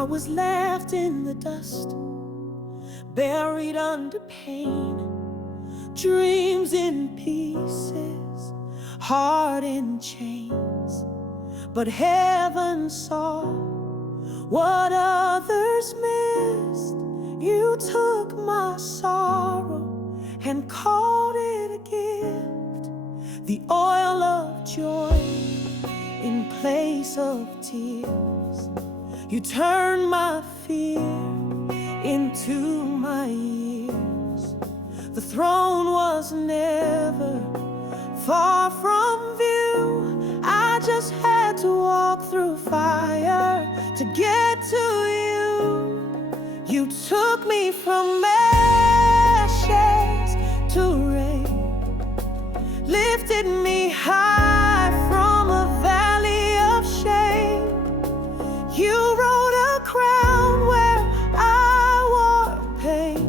I was left in the dust, buried under pain, dreams in pieces, heart in chains. But heaven saw what others missed. You took my sorrow and called it a gift, the oil of joy in place of tears. You turned my fear into my years. The throne was never far from view. I just had to walk through fire to get to you. You took me from ashes to rain, lifted me high from a valley of shame. You wrote a crown where I wore pain.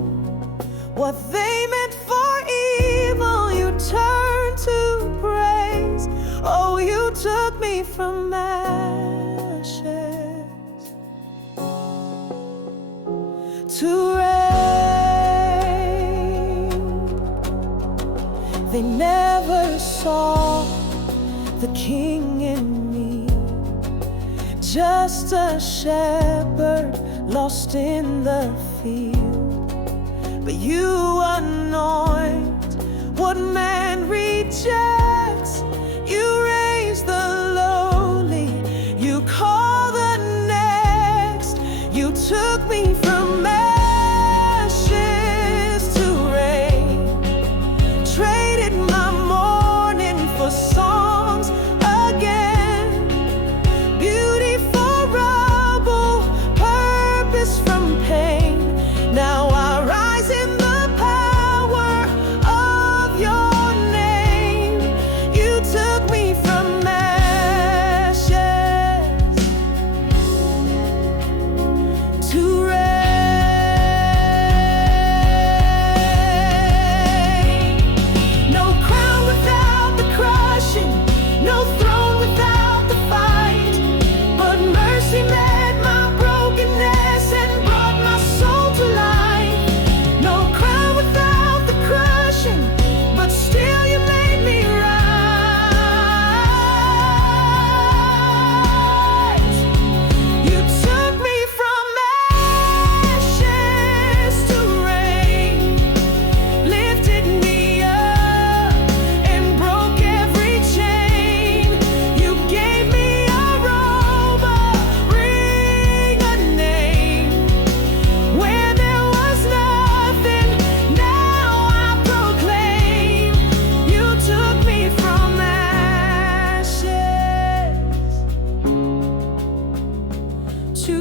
What they meant for evil, you turned to praise. Oh, you took me from ashes to rain. They never saw the king in me, just a shepherd lost in the field. But you anoint what man rejects. You raise the lowly, you call the next. You took me from ashes to rain, traded my mourning for songs again. Beauty for rubble, purpose from pain. Now I rise in the power of your name. You took me from ashes to rain. No crown without the crushing, no throne without the fight. But mercy met my brokenness and brought my soul to life. No crown without the crushing, but still you made me rise. You took me from ashes to rain, lifted me up and broke every chain. You gave me a robe, a ring, a name. Where there was nothing, now I proclaim. You took me from ashes to